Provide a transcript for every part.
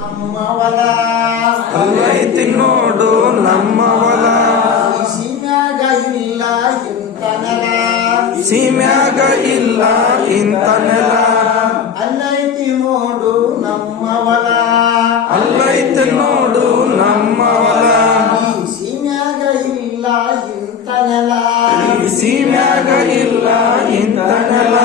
ನಮ್ಮ ಹೊಲ ಅಲ್ಲೈತಿ ನೋಡು ನಮ್ಮ ಹೊಲ. ಸೀಮ್ಯಾಗ ಇಲ್ಲ ಇಂಥ ನೆಲ, ಸೀಮ್ಯಾಗ ಇಲ್ಲ ಇಂಥ ನೆಲ. ಅಲ್ಲೈತಿ ನೋಡು ನಮ್ಮ ಹೊಲ, ಅಲ್ಲೈತಿ ನೋಡು ನಮ್ಮ ಹೊಲ. ಸೀಮ್ಯಾಗ ಇಲ್ಲ ಇಂಥ ನೆಲ, ಸೀಮ್ಯಾಗ ಇಲ್ಲ ಇಂಥ ನೆಲ.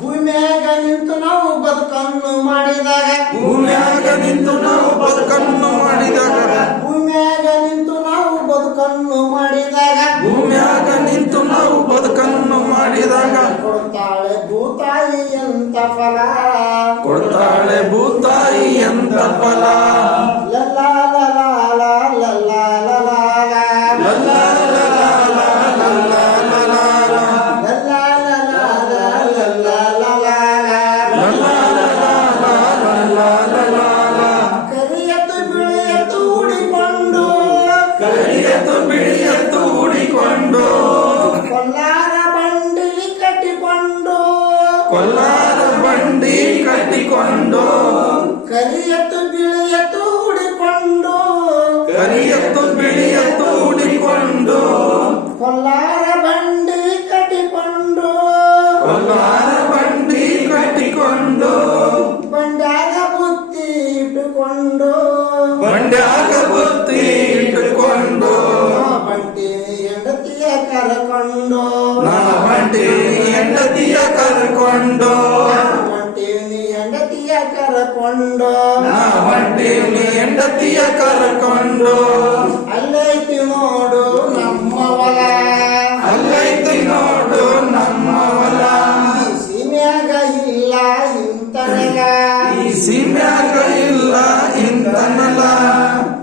ಭೂಮ್ಯಾಗ ನಿಂತು ನಾವು ಬದುಕನ್ನು ಮಾಡಿದಾಗ, ಭೂಮ್ಯಾಗ ನಿಂತು ನಾವು ಬದುಕನ್ನು ಮಾಡಿದಾಗ, ಭೂಮ್ಯಾಗ ನಿಂತು ನಾವು ಬದುಕನ್ನು ಮಾಡಿದಾಗ, ಭೂಮ್ಯಾಗ ನಿಂತು ನಾವು ಬದುಕನ್ನು ಮಾಡಿದಾಗ ಕೊಡ್ತಾಳೆ ಭೂತಾಯಿ ಅಂತ ಫಲ, ಕೊಡ್ತಾಳೆ ಭೂತಾಯಿ ಅಂತ ಫಲ. ಲಲ್ಲಾ ಲಲಾ ಲಾ ಲಲ್ಲಾ ಲಲಾ ಲಾ. ಲಲ್ಲಾ ಲಲಾ ಲಾ ಲಲ್ಲಾ ಲಲಾ ಲಾ. ಲಲ್ಲಾ ಲಲಾ ಲಾ ಲಲ್ಲಾ ಲಲಾ ಲಾ. ಲಲ್ಲಾ ಲಲಾ ಲಾ ಲಲ್ಲಾ ಲಲಾ ಲಾ. ಕರಿಯತ್ತು ಬಿಳಿಯತ್ತು ಉಡಿಕೊಂಡು, ಕರಿಯತ್ತು ಬಿಳಿಯತ್ತು ಹೂಡಿಕೊಂಡು, ಕೊಲ್ಲಾರ ಬಂಡಿ ಕಟ್ಟಿಕೊಂಡು, ಕೊಲ್ಲಾರ ಬಂಡಿ ಕಟ್ಟಿಕೊಂಡು, ಕರಿಯತ್ತು ಬಿಳಿಯತ್ತು ಉಡಿಕೊಂಡು, ಕರಿಯತ್ತು ಬಿಳಿಯತ್ತು ಹೂಡಿಕೊಂಡು, ಕೊಲ್ಲಾರ ಬಂಡಿ ಕಟ್ಟಿಕೊಂಡು, ಕೊಲ್ಲಾರ ಬಂಡಿ ಕಟ್ಟಿಕೊಂಡು, ಬಂಡಾಗ ಬುತ್ತಿ ಇಟ್ಟುಕೊಂಡು, ಬಂಡ್ಯಾಗ ಬುತ್ತಿ ಇಟ್ಟುಕೊಂಡು, ಬಂಡಿ ಹೆಂಡತಿಯ ಕರಕೊಂಡು, ನಾ ಬಂಡೀನಿ ಹೆಂಡತಿಯ ಕರ್ಕೊಂಡು, ಬಂಡೀನಿ ಹೆಂಡತಿಯ ಕರಕೊಂಡು, ನಾ ಬಂಡೀನಿ ಹೆಂಡತಿಯ ಕರ್ಕೊಂಡು. ಅಲ್ಲೈತಿ ನೋಡು ನಮ್ಮ ಹೊಲ, ಅಲ್ಲೈತಿ ನೋಡು ನಮ್ಮ ಹೊಲ. ಈ ಸೀಮ್ಯಾಗ ಇಲ್ಲ ಇಂಥ ನೆಲ, ಈ ಸೀಮ್ಯಾಗ ಇಲ್ಲ ಇಂಥ ನೆಲ.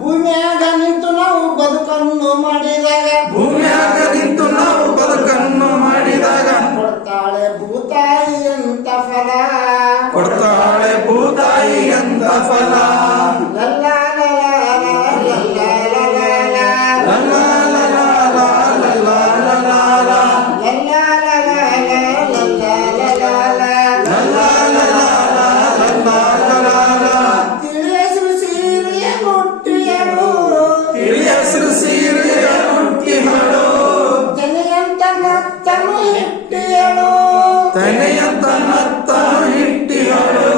ಭೂಮ್ಯಾಗ ನಿಂತು ನಾವು ಬದುಕನ್ನು ಮಾಡಿದಾಗ, ಭೂಮ್ಯಾಗ ನಿಂತು ನಾವು ಬದುಕನ್ನು ಮಾಡಿದಾಗ ಕೊಡ್ತಾಳೆ ಭೂತಾಯಿ ಅಂತ ಫಲ, ಕೊಡ್ತಾಳೆ ಭೂತಾಯಿ ಅಂತ ಫಲ. ಲಲ್ಲಾ ಲಲಾ ಲಾ ಲಲ್ಲಾ ಲಲಾ ಲಾ. ಲಲ್ಲಾ ಲಲಾ ಲಾ ಲಲ್ಲಾ ಲಲಾ ಲಾ. ಲಲ್ಲಾ ಲಲಾ ಲಾ ಲಲ್ಲಾ ಲಲಾ ಲಾ. ಲಲ್ಲಾ ಲಲಾ ಲಾ ಲಲ್ಲಾ ಲಲಾ ಲಾ. ತಿಳಿಯಸಿರು ಸೀರೆಯ ಮುಟ್ಟಿಯಳು, ತಿಳಿ ಹಸಿರು ಸೀರೆಯ ಮುಟ್ಟಿಹಳು, ತೆನೆಯಂತ ನತ್ತನು ಇಟ್ಟಿಯಳು, ತೆನೆಯಂತ ನತ್ತನು ಹಿಟ್ಟಿಹಳು.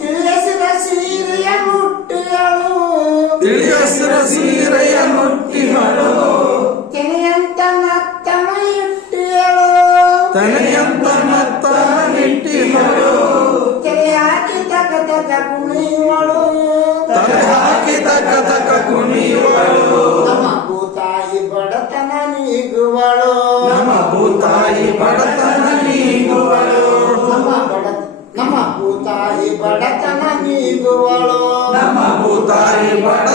ತಿಳಿಯಸಿರ ಸೀರೆಯ ಮುಟ್ಟಿಯಳು, ತಿಳಿ ಹಸಿರು ಸೀರೆಯ ಮುಟ್ಟಿಹಳು, ತೆನೆಯಂತ ನತ್ತನು ಇಟ್ಟಿಯಳು, ತೆನೆಯಂತ ನತ್ತನ ಹಿಟ್ಟಿಹಳು. ತೆರೆ ಹಾಕಿ ತಕ ತಕ ಕುಣಿಯುವಳು, ತಲೆ ಹಾಕಿ ತಕ ತಕ ಕುಣಿಯುವಳು. ನಮ್ಮ ಭೂತಾಯಿ ಬಡತನ ನೀಗುವಳು, ನಮ್ಮ ಭೂತಾಯಿ ಬಡತನ ನೀಗುವಳು. ನಮ್ಮ ಭೂತಾಯಿ ಬಡತನ ನೀಗುವಳು, ನಮ್ಮ ಭೂತಾಯಿ ಬಡ